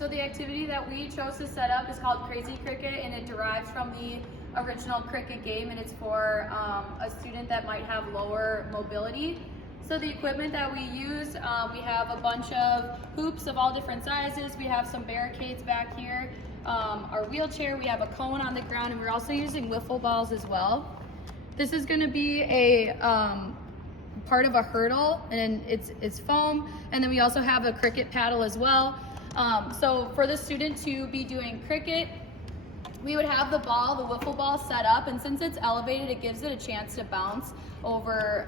So the activity that we chose to set up is called Crazy Cricket, and it derives from the original cricket game, and it's for a student that might have lower mobility. So the equipment that we use, we have a bunch of hoops of all different sizes. We have some barricades back here, our wheelchair, we have a cone on the ground, and we're also using wiffle balls as well. This is going to be a part of a hurdle, and it's foam, and then we also have a cricket paddle as well. So for the student to be doing cricket, we would have the ball, the wiffle ball, set up, and since it's elevated, it gives it a chance to bounce over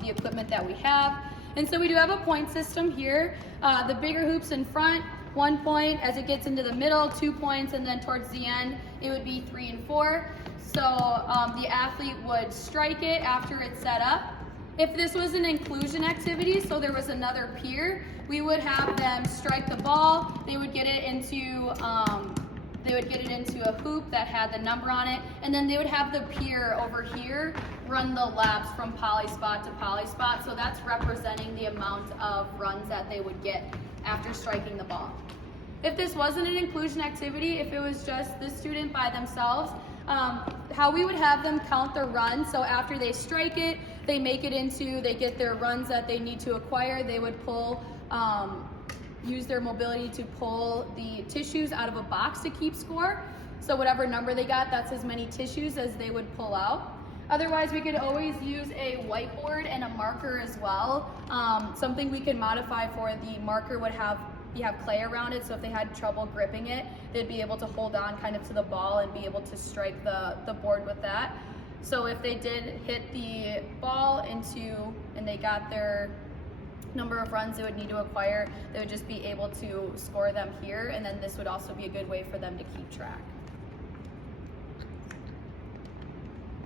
the equipment that we have. And so we do have a point system here. The bigger hoops in front, 1 point. As it gets into the middle, 2 points, and then towards the end, it would be 3 and 4. So the athlete would strike it after it's set up. If this was an inclusion activity, so there was another peer, we would have them strike the ball. They would get it into a hoop that had the number on it, and then they would have the peer over here run the laps from poly spot to poly spot. So that's representing the amount of runs that they would get after striking the ball. If this wasn't an inclusion activity, if it was just the student by themselves, how we would have them count their runs. So after they strike it, they get their runs that they need to acquire. They would use their mobility to pull the tissues out of a box to keep score. So whatever number they got, that's as many tissues as they would pull out. Otherwise, we could always use a whiteboard and a marker as well. Something we could modify for the marker would have clay around it, so if they had trouble gripping it, they'd be able to hold on kind of to the ball and be able to strike the board with that. So if they did hit the ball and they got their number of runs they would need to acquire, they would just be able to score them here, and then this would also be a good way for them to keep track.